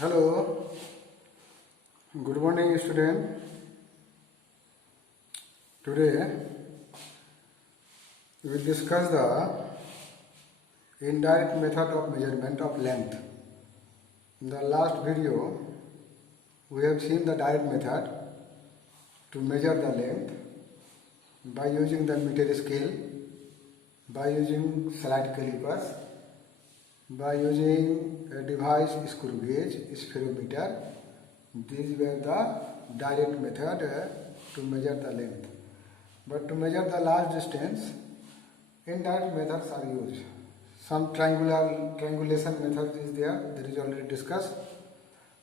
Hello, good morning student. Today we will discuss the indirect method of measurement of length. In the last video we have seen the direct method to measure the length by using the meter scale, by using slide calipers, by using a device screw gauge, spherometer. These were the direct method to measure the length. But to measure the large distance, indirect methods are used. Some triangulation method is there, that is already discussed.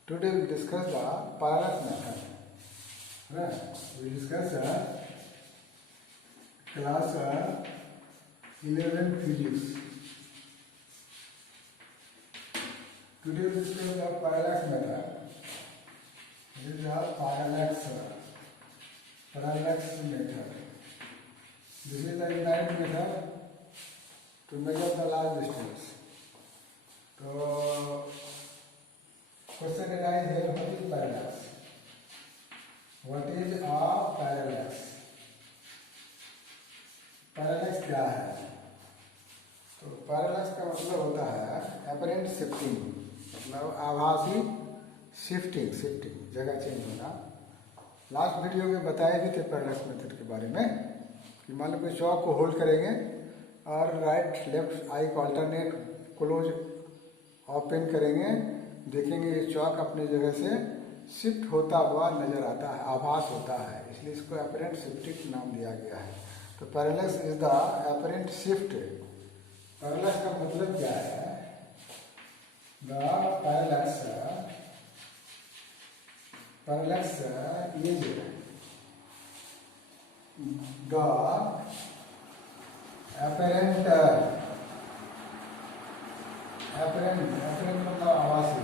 Today we will discuss the parallax method. We will discuss class 11 physics. Today we discuss the parallax method. This is the parallax method. This is the indirect method to measure the large distance. So, question arises here: what is parallax? What is a parallax? Parallax क्या है? तो parallax का मतलब होता है apparent shifting, मतलब आभासी shifting जगह चेंज होना। लास्ट वीडियो में बताए भी थे पैरेलैक्स मेथड के बारे में कि मान लो कोई चौक को होल्ड करेंगे और राइट लेफ्ट आई को अल्टरनेट क्लोज ओपन करेंगे, देखेंगे ये चौक अपनी जगह से शिफ्ट होता हुआ नजर आता है, आभास होता है, इसलिए इसको अपरेंट शिफ्टिंग नाम दिया गया है। तो parallax is the apparent shift. Parallax का मतलब क्या है? The parallax is the apparent मतलब आभासी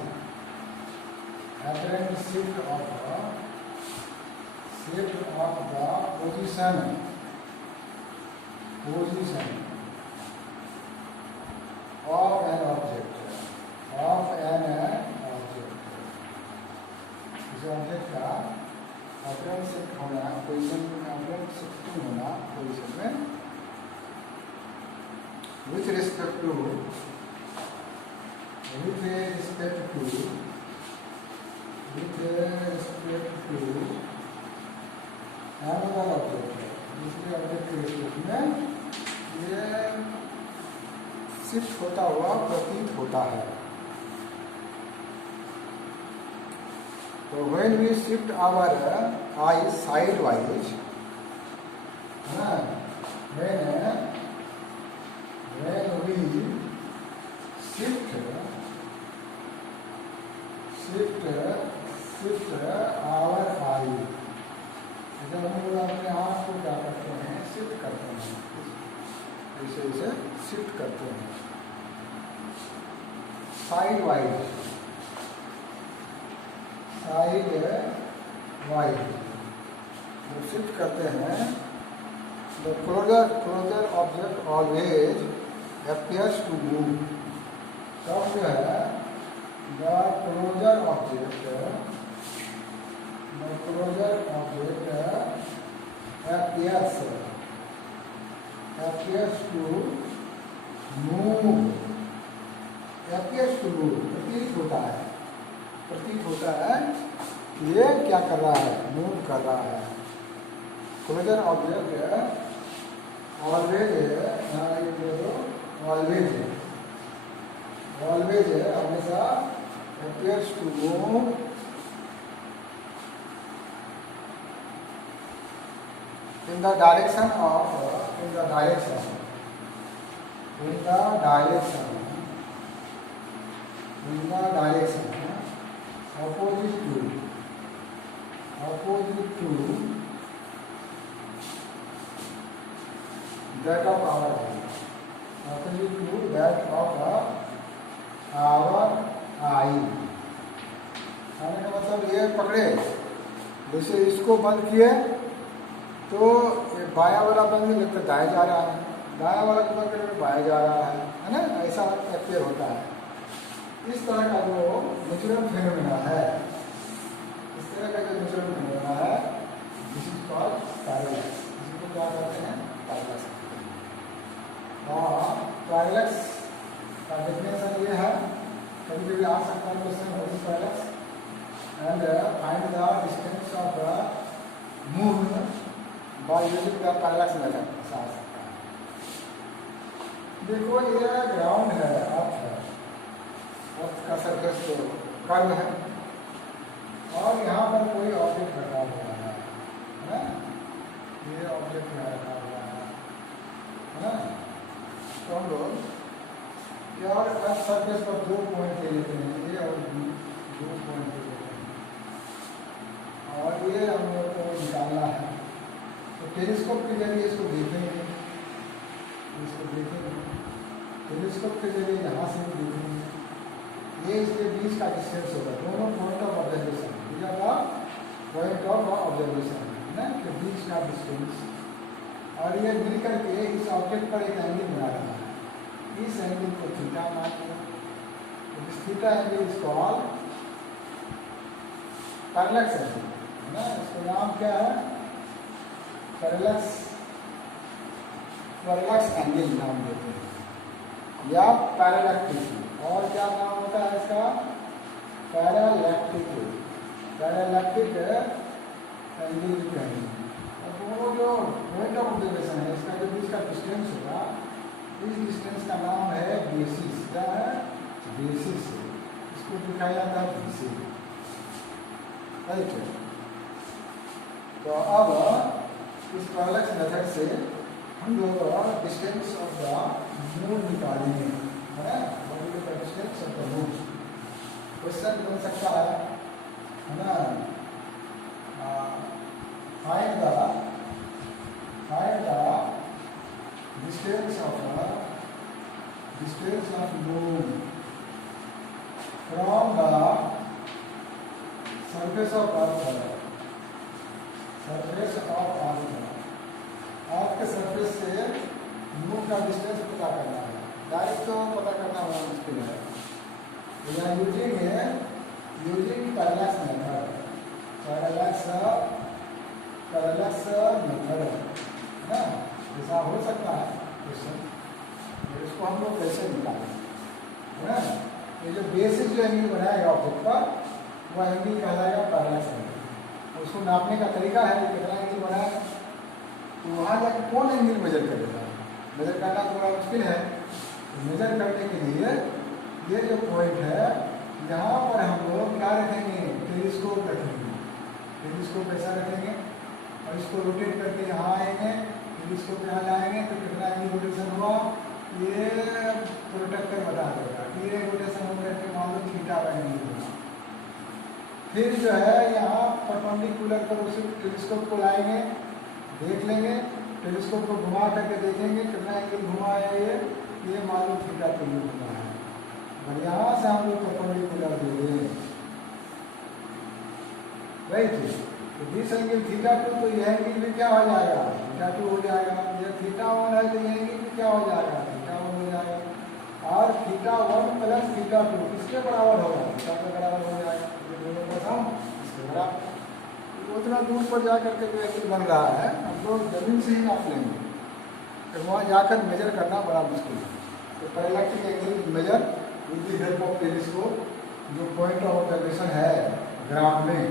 apparent shift of the position of an object, इस ऑब्जेक्ट का अपरेंट शिफ्ट होना पोजीशन में, अपरेंट शिफ्टिंग होना पोजीशन में with respect to another object, दूसरे ऑब्जेक्ट के रिस्पेक्ट में ये शिफ्ट होता हुआ प्रतीत होता है। तो when we shift our eyes sidewise, when we shift our eye, जब हम लोग अपने आँख को क्या करते हैं, शिफ्ट करते हैं, इसे शिफ्ट करते हैं साइड वाइज जब शिफ्ट करते हैं, the closer object always appears to move। तब जो है the closer object appears to move, प्रतीत होता है कि ये क्या कर रहा है, मूव कर रहा है। क्लोजर ऑब्जेक्ट ऑलवेज हमेशा appears to move in the direction opposite to that of our eye, कहने का मतलब ये पकड़े, जैसे इसको बंद किए तो ये बाया वाला बंद लगता दाएं जा रहा है, दाया वाला को बंद करके बाया जा रहा है ना, ऐसा अपेयर होता है। इस तरह का जो नेचुरल फिनोमेना है, इस तरह का जो नेचुरल फिनोमेना है, दिस इज कॉल्ड पैरेलैक्स। इसको क्या कहते हैं? पैरेलैक्स। और पैरेलैक्स का डेफिनेशन ये है, कभी कभी आ सकता है question, what is parallax and find the distance of the moon by using the parallax method. ऐसा आ सकता है। देखो ये ग्राउंड है, अर्थ है, अर्थ का सरफेस तो कर्व है और यहाँ पर कोई ऑब्जेक्ट रखा हुआ है ना, ये ऑब्जेक्ट यहाँ रखा हुआ है ना। तो हम लोग यार अर्थ सरफेस पर 2 पॉइंट ले लेते हैं, ये और 2 पॉइंट ले लेते हैं और ये हम लोग को निकालना है। तो टेलीस्कोप के जरिए इसको देखेंगे, टेलीस्कोप के जरिए यहाँ से भी देखेंगे, ये इसके बीच का डिस्टेंस होगा, दोनों point of observation, point of observation है के बीच का डिस्टेंस, और ये मिल करके इस ऑब्जेक्ट पर एक एंगल बना रहा है। इस एंगल को थीटा मानते हैं। This theta angle is called parallax angle है ना। इसका नाम क्या है? पैरेलैक्स एंगल नाम देते हैं या पैरेलैक्टिक। और क्या नाम होता है इसका? पैरेलैक्टिक एंगल कहेंगे। और दोनों जो पॉइंट ऑफ ऑब्जर्वेशन है, इसका जो बीच का डिस्टेंस होगा, इस डिस्टेंस का नाम है बेसिस। क्या है? बेसिस। इसको दिखाया जाता है बीसी, राइट। तो अब इस पैरेलैक्स मेथड से हम लोग डिस्टेंस ऑफ द मून निकालेंगे, है ना। Distance of the moon question बन सकता है ना। Find the distance of moon from the surface of earth, अर्थ के सरफेस से मून का डिस्टेंस पता करना है। डायरेक्ट तो पता करना बड़ा मुश्किल है। Using parallax method, parallax method है ना। ऐसा हो सकता है क्वेश्चन, इसको हम लोग कैसे निकालें, है ना। ये जो बेसिस जो एंगल बनाएगा ऑब्जेक्ट पर, वह एंगल कहलाएगा पैरेलैक्स एंगल। उसको नापने का तरीका है कि कितना एंगल बनाएगा, तो वहाँ जाकर कौन एंगल मेजर करेगा। मेजर करना थोड़ा मुश्किल है। तो मेजर करने के लिए ये जो पॉइंट है, यहाँ पर हम लोग क्या रखेंगे? टेलीस्कोप रखेंगे। टेलीस्कोप ऐसा रखेंगे और इसको रोटेट करके यहाँ आएंगे, टेलीस्कोप यहाँ लाएंगे तो कितना एंगल रोटेशन हुआ ये प्रोटेक्टर बता देगा कि ये रोटेशन हो करके मान लो थीटा का एंगल हुआ। फिर जो है यहाँ परपेंडिकुलर पर उसी टेलीस्कोप को लाएंगे, देख लेंगे, टेलीस्कोप को घुमा करके देखेंगे कितना एंगल घुमा है ये मान लो थीटा पे घुमा है। और यहाँ से हम लोग परपेंडिकुलर दे दें, राइट। तो दिस एंगल थीटा 2, तो यह एंगल भी क्या हो जाएगा? थीटा 2 हो जाएगा। यह थीटा 1 है तो यह एंगल भी क्या हो जाएगा? थीटा 1 हो जाएगा। और थीटा 1 प्लस थीटा 2 किसके बराबर होगा? थीटा के बराबर हो जाएगा। ये दोनों का सम इसके बराबर। उतना दूर पर जाकर के जो एंगल बन रहा है, हम लोग जमीन से ही नाप लेंगे, तो वहाँ जाकर मेजर करना बड़ा मुश्किल है। तो parallactic angle measure with the help of telescope, जो पॉइंट ऑफ ऑब्जर्वेशन है ग्राउंड में,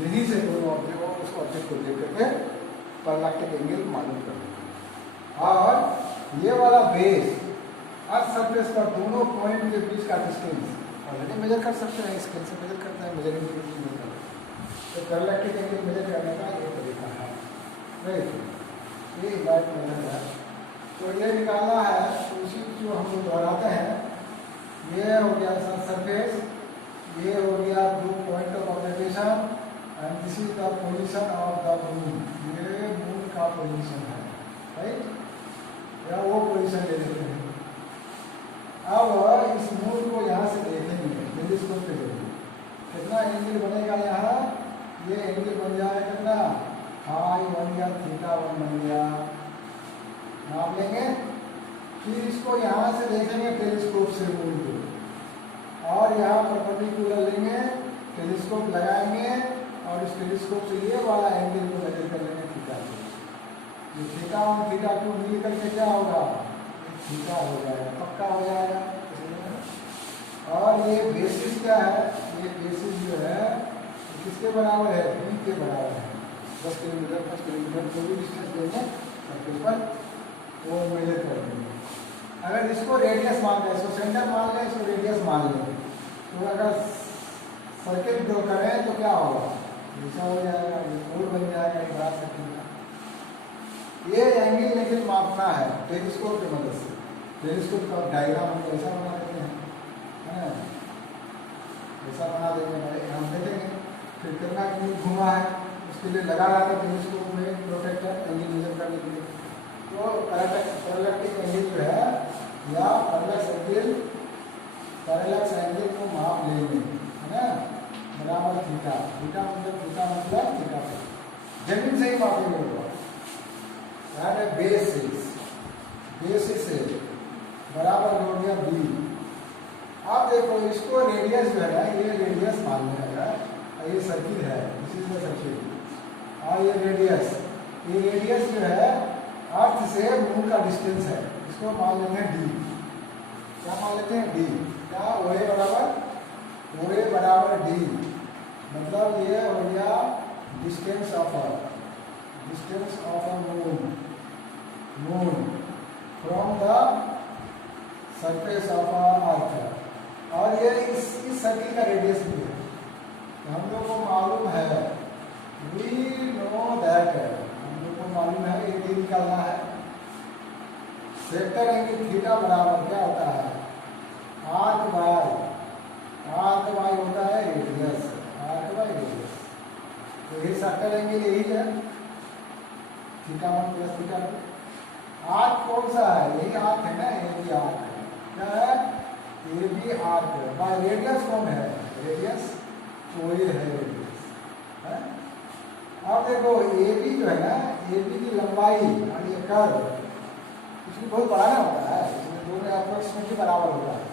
यहीं से दोनों ऑब्जेक्ट और उस ऑब्जेक्ट को देख करके पैरेलैक्टिक एंगल मालूम करना। और ये वाला बेस अर्थ सरफेस पर दोनों पॉइंट के बीच का डिस्टेंस ऑलरेडी मेजर कर सकते हैं, स्केल से मेजर करते हैं, मेजरिंग टेक्निक में करते हैं। तो पैरेलैक्टिक एंगल मेजर करने का एक तरीका है, राइट। ये लाइट मेथड है। तो ये निकालना है, तो उसी जो हम लोग दोहराते हैं। ये हो गया सरफेस, ये हो गया 2 point of observation and this is the position of the moon. ये मून का पोजीशन है, राइट, या वो पोजीशन ले लेते हैं। अब इस मून को यहाँ से देखेंगे टेलीस्कोप के जरिए, कितना एंगल बनेगा यहाँ? ये एंगल बन जाएगा कितना? हाई बन गया, थीटा 1 बन गया। नाप लेंगे, फिर इसको यहाँ से देखेंगे टेलीस्कोप से मून को, और यहाँ परपेंडिकुलर लेंगे, टेलीस्कोप लगाएंगे और इस टेलीस्कोप से ये वाला एंगल को मेजर कर लेंगे थीटा से। ये थीटा 1 थीटा 2 मिल करके क्या होगा, थीटा हो जाएगा, पक्का हो जाएगा। और ये बेसिस क्या है, ये बेसिस जो है किसके बराबर है, बी के बराबर है। 10 किलोमीटर 5 किलोमीटर जो भी डिस्टेंस लेंगे सर्कल पर वो मेजर कर देंगे। अगर इसको रेडियस मान लें, इसको सेंटर मान लें, इसको रेडियस मान लें, तो अगर सर्किल ड्रॉ करें तो क्या होगा, ऐसा हो जाएगा, ये कोण बन जाएगा एक बड़ा सर्किल का। ये एंगल लेकिन मापना है टेलीस्कोप की मदद से। टेलीस्कोप का डायग्राम हम ऐसा बना देते हैं, है ना, ऐसा बना देंगे भाई, हम देखेंगे फिर कितना घुमा है, उसके लिए लगा रहा था टेलीस्कोप में प्रोटेक्टर एंगल मेजर करने के लिए। तो पैरेलैक्टिक एंगल जो है या पैरेलैक्स एंगल को माप लेंगे, है ना, बराबर थीटा, थीटा मतलब थीटा जमीन से ही मापेंगे वो, बेसिस से बराबर हो गया बी। अब देखो इसको रेडियस जो है ना, ये रेडियस मान लेगा, ये सर्किल है, दिस इज द सर्किल, और ये रेडियस जो है अर्थ से मून का डिस्टेंस है, इसको मान लेंगे डी। क्या मान लेते हैं, डी। क्या, ओए बराबर डी, मतलब ये हो गया distance of a moon from the surface of earth. और ये इस सर्किल का रेडियस भी है, तो हम लोग को मालूम है, वी नो दैट, हम लोग को मालूम है ये डी निकालना है। सेक्टर एंगल थीटा बराबर क्या होता है, आर्क बाय होता है रेडियस, आर्क बाय रेडियस। तो ये सेक्टर एंगल यही है, थीटा 1 प्लस थीटा 2। आर्क कौन सा है, यही आर्क है ना, ये भी आर्क है, क्या है, ये भी आर्क है। बाय रेडियस कौन है, रेडियस, तो ये है रेडियस, है। अब देखो ए बी जो है ना, ए बी की लंबाई और ये कर्व, इसमें बहुत बड़ा ना होता है, इसमें दोनों अप्रोक्सीमेटली बराबर होता है।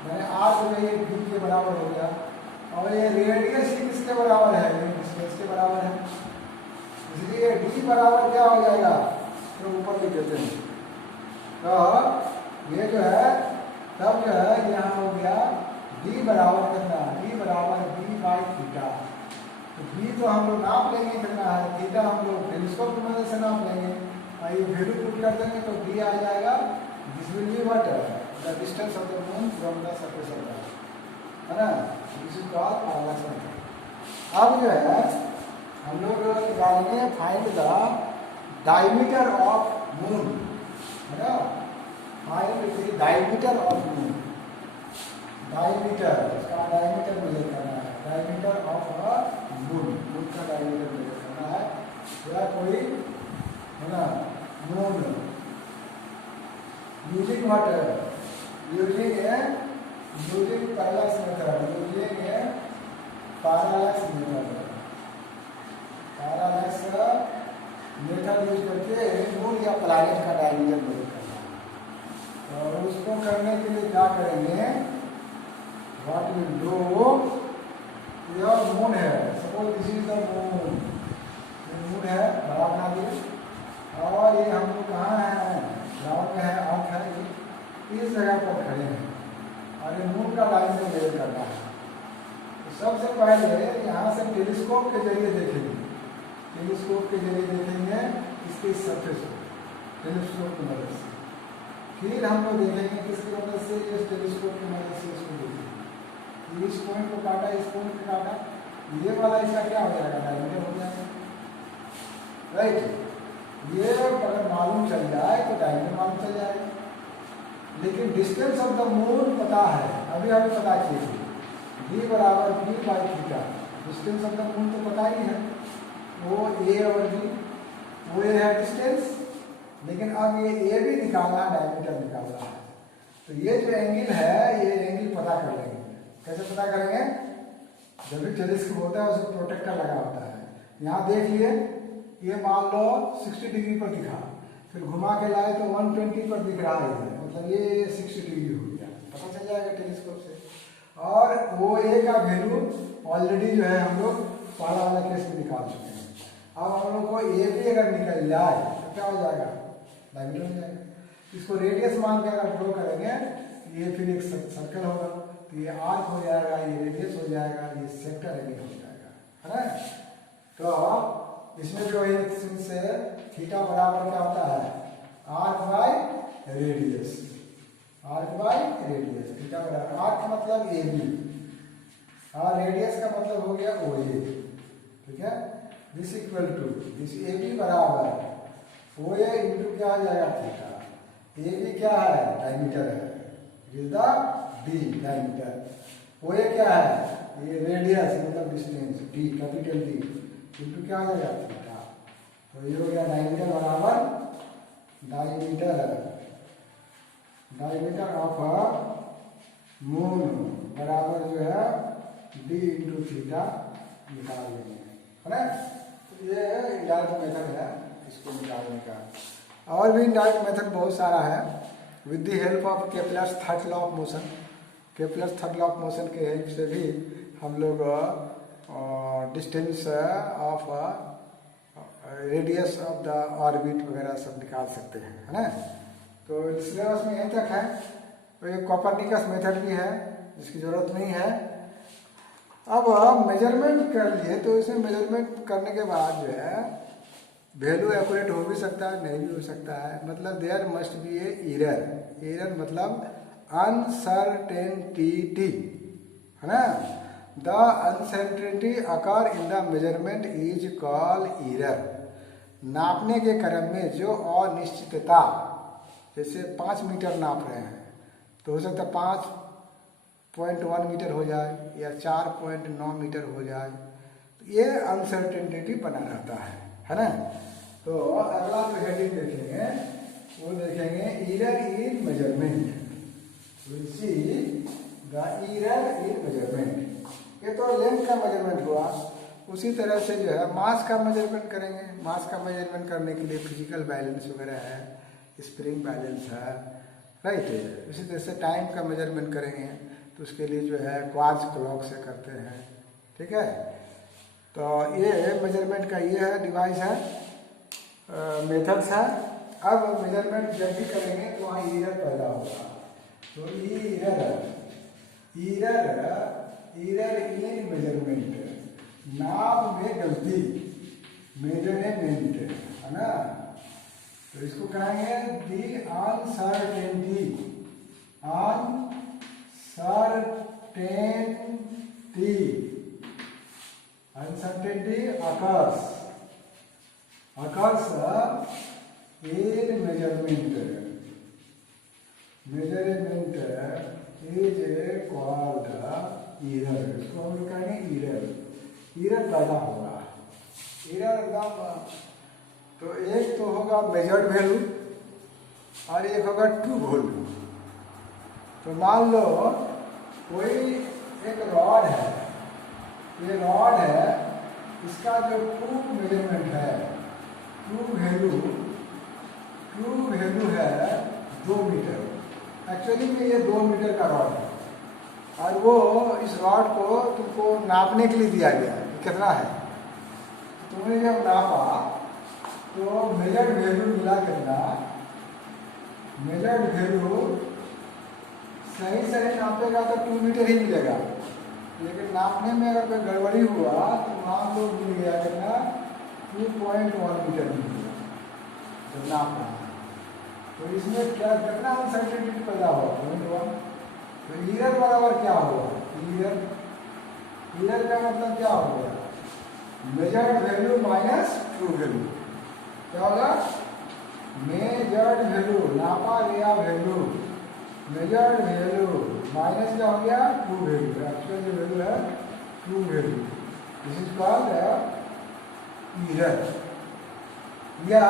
मैंने आर्क में ये बी के बराबर हो गया, और ये रेडियस ही किसके बराबर है, ये डिस्टेंस के बराबर है, इसलिए डी बराबर क्या हो जाएगा, तो ऊपर लिख देते हैं। तो ये जो है तब जो है यहाँ हो गया डी बराबर कितना, डी बराबर बी बाई थीटा। तो बी तो हम लोग नाप लेंगे कितना है, थीटा हम लोग टेलीस्कोप की मदद से नाप लेंगे, और ये वैल्यू पुट कर देंगे तो डी आ जाएगा, this will be what, the distance of the moon from the surface of the earth, है ना, this is called parallax angle. अब जो है हम लोग निकालेंगे find the diameter of moon, है ना, find the diameter of moon, diameter, इसका डायमीटर मेजर करना है, डायमीटर ऑफ मून का डायमीटर मेजर करना है, या कोई, है ना, moon using what, using parallax method, parallax method use करके मून या प्लैनेट का डायमीटर मेजर करना है। और उसको करने के लिए क्या करेंगे, व्हाट विल डू, यह मून है, suppose this is the moon, ये मून है, बड़ा बना दिए, और ये हम लोग कहाँ हैं, ग्राउंड में है, अर्थ है, इस जगह पर खड़े हैं, और ये मून का डायमीटर मेजर करना है। तो सबसे पहले यहाँ से टेलीस्कोप के जरिए देखेंगे, इसके सरफेस को टेलीस्कोप की मदद से, फिर हम लोग देखेंगे किसकी मदद से, इस टेलीस्कोप की मदद से इसको देखेंगे, इस पॉइंट को काटा, इस पॉइंट को काटा, ये वाला इसका क्या हो जाएगा, डायमीटर हो जाएगा, राइट। ये अगर मालूम चल जाए तो डायमीटर मालूम चल जाएगा, लेकिन डिस्टेंस ऑफ द मून पता है, अभी हमें पता चाहिए, डी बराबर B by theta, distance of the moon तो पता ही है, वो ए और बी, वो ए है डिस्टेंस, लेकिन अब ये ए भी निकालना है, डायमीटर निकालना है। तो ये जो एंगल है, ये एंगल पता कर लेंगे, कैसे पता करेंगे, जब भी टेलीस्कोप होता है उसमें प्रोटेक्टर लगा होता है, यहाँ देख लिए, ये मान लो 60 डिग्री पर दिखा, फिर घुमा के लाए तो 120 पर दिख रहा है, मतलब ये 60 डिग्री हो गया, पता चल जाएगा टेलीस्कोप से। और ओ ए का वैल्यू ऑलरेडी जो है हम लोग पहला वाला केस में निकाल चुके हैं। अब हम लोग को ए भी अगर निकल जाए तो क्या हो जाएगा, डायमीटर हो जाएगा। इसको रेडियस मान के अगर ड्रॉ करेंगे ये फिर एक सर्कल होगा, तो ये आर्क हो जाएगा, ये रेडियस हो जाएगा, ये सेक्टर एरिया हो जाएगा, है ना। तो इसमें जो है से थीटा बराबर क्या होता है, arc by radius, arc by radius. Theta बराबर आर्क मतलब ए बी और रेडियस का मतलब हो गया ओ ए, ठीक है। This equal to this A B बराबर ओ ए इंटू क्या आ जाएगा थीटा। ए बी क्या है, डायमीटर है, इज द डी डायमीटर। ओ ए क्या है, ये रेडियस मतलब distance, D capital D into क्या आ जाएगा थीटा। तो ये हो गया डायमीटर बराबर डायमीटर ऑफ मून बराबर जो है डी इंटू थीटा निकाल लेंगे, है ना। तो ये इनडायरेक्ट मेथड है इसको निकालने का। और भी इनडायरेक्ट मेथड बहुत सारा है। With the help of Kepler's third law of motion, Kepler's third law of motion के हेल्प से भी हम लोग distance of radius of the orbit वगैरह सब निकाल सकते हैं, है ना। तो सिलेबस में यहीं तक है। तो ये कोपरनिकस मेथड भी है जिसकी ज़रूरत नहीं है। अब मेजरमेंट कर लिए तो इसमें मेजरमेंट करने के बाद जो है वैल्यू एक्यूरेट हो भी सकता है, नहीं भी हो सकता है। मतलब there must be a error, error मतलब अनसर्टेनिटी, है ना। The uncertainty occur in the measurement is call error. नापने के क्रम में जो अनिश्चितता, जैसे 5 मीटर नाप रहे हैं तो हो सकता है 5.1 मीटर हो जाए या 4.9 मीटर हो जाए, तो ये अनसर्टेनिटी बना रहता है ना। तो अगला जो हेडिंग देखेंगे वो देखेंगे error in measurement, will see the error in measurement. ये तो लेंथ का मेजरमेंट हुआ। उसी तरह से जो है मास का मेजरमेंट करेंगे। मास का मेजरमेंट करने के लिए फिजिकल बैलेंस वगैरह है, स्प्रिंग बैलेंस है, राइट। इसी तरह से टाइम का मेजरमेंट करेंगे तो उसके लिए जो है क्वार्ट्ज क्लॉक से करते हैं, ठीक है। तो ये मेजरमेंट का ये है डिवाइस है, मेथड्स है। अब मेजरमेंट जब भी करेंगे तो वहाँ एरर पैदा होगा। तो एरर इन मेजरमेंट, नाप में गलती, मेजरमेंट, है ना। तो इसको कहेंगे the uncertainty, uncertainty occurs in measurement is called error। इसको हम लोग कहेंगे एरर पैदा होगा, एरर एकदम। तो एक तो होगा मेजर्ड वैल्यू और एक होगा ट्रू वैल्यू। तो मान लो कोई एक रॉड है, ये रॉड है, इसका जो ट्रू मेजरमेंट है, ट्रू वैल्यू है 2 मीटर। एक्चुअली में ये 2 मीटर का रॉड है और वो इस रॉड को तुमको नापने के लिए दिया गया कि कितना है। तुमने जब नापा तो मेजर्ड वैल्यू मिला कितना, मेजर्ड वैल्यू सही नापेगा तो 2 मीटर ही मिलेगा। लेकिन नापने में अगर कोई गड़बड़ी हुआ तो मान लो मिल गया कितना, 2.1 मीटर मिल गया जब नापना। तो इसमें क्या कितना अनसर्टेनिटी पैदा हुआ, 0.1। तो एरर बराबर क्या हुआ, एरर का मतलब क्या हो गया, measured value minus true value. क्या होगा, मेजर्ड वैल्यू, नापा गया वैल्यू, मेजर्ड वैल्यू माइनस क्या हो गया, ट्रू वैल्यू। एक्चुअल जो वैल्यू है true value, this is called error. या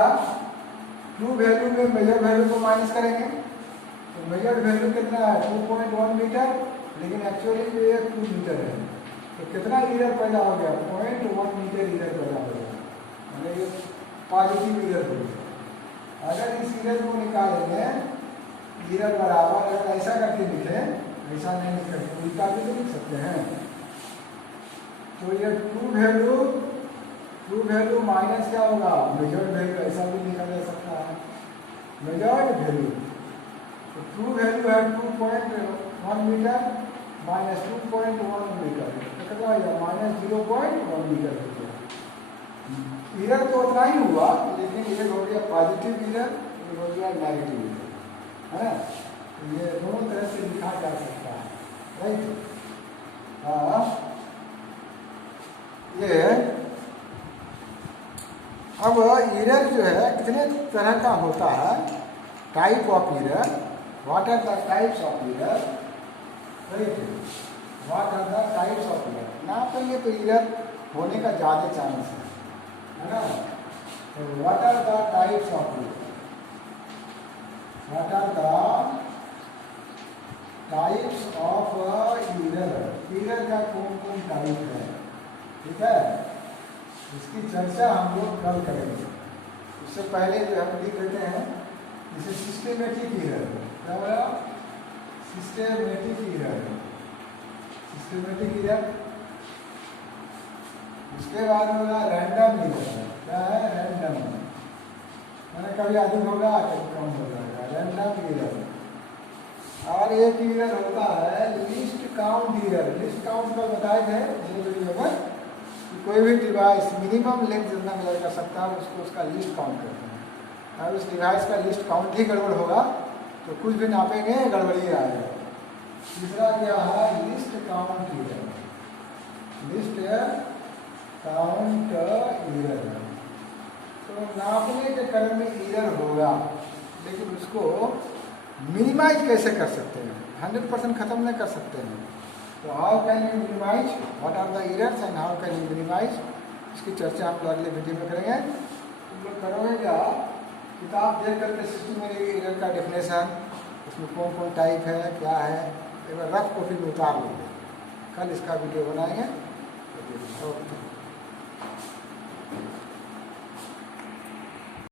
ट्रू वैल्यू में मेजर्ड वैल्यू को माइनस करेंगे तो मेजर्ड वैल्यू कितना है, 2.1 मीटर, लेकिन एक्चुअली ये 2 मीटर है। तो कितना एरर पैदा हो गया, 0.1 मीटर एरर पैदा हो गया, मतलब ये पॉजिटिव एरर हो गया। अगर इस एरर को निकालेंगे, एरर बराबर अगर ऐसा करके लिखें ऐसा नहीं लिख सकते, उल्टा भी तो लिख सकते हैं। तो ये ट्रू वैल्यू माइनस क्या होगा, मेजर्ड वैल्यू, ऐसा भी लिखा जा सकता है, मेजर्ड वैल्यू। तो ट्रू वैल्यू है 2.1 मीटर माइनस 2.1 मीटर, कितना या माइनस 0.1 मीटर हो गया। इरर तो उतना ही हुआ, लेकिन ये हो गया पॉजिटिव इरर, ये हो गया नेगेटिव इरर, है ना। ये दोनों तरह से लिखा जा सकता है, राइट। ये अब इरर जो है कितने तरह का होता है, type of error, what are the types of error, right, what are the types of error. ना तो ये तो इरर होने का ज़्यादा चांस है ना। तो what are the types of error, what are the types of error, error का कौन कौन टाइप है, ठीक है, इसकी चर्चा हम लोग कल करेंगे। उससे पहले जो हम लिख देते हैं इसे सिस्टेमेटिक इरर, क्या बोला, सिस्टेमेटिक इरर, सिस्टेमेटिक इरर। उसके बाद होगा रैंडम इरर, क्या है, रैंडम, मैंने कभी अधिक होगा कभी कम हो जाएगा, रैंडम इरर। और एक इरर होता है list count error, list count का बताए थे वीडियो में, कोई भी डिवाइस मिनिमम लेंथ जितना मेजर कर सकता है उसको उसका लिस्ट काउंट करते हैं। अगर उस डिवाइस का लिस्ट काउंट ही गड़बड़ होगा तो कुछ भी नापेंगे गड़बड़ी आएगा। तीसरा क्या है, list count error, list count error. तो नापने के क्रम में इरर होगा, लेकिन उसको मिनिमाइज कैसे कर सकते हैं, 100% खत्म नहीं कर सकते हैं। तो how can you minimise, what are the errors and how can you minimise, इसकी चर्चा हम लोग अगले वीडियो में करेंगे। तुम लोग करोगे क्या, किताब देख करके सिस्टम में इरर का डेफिनेशन, उसमें कौन कौन टाइप है क्या है, एक बार रफ कॉपी में उतार लोगे, कल इसका वीडियो बनाएंगे। ओके।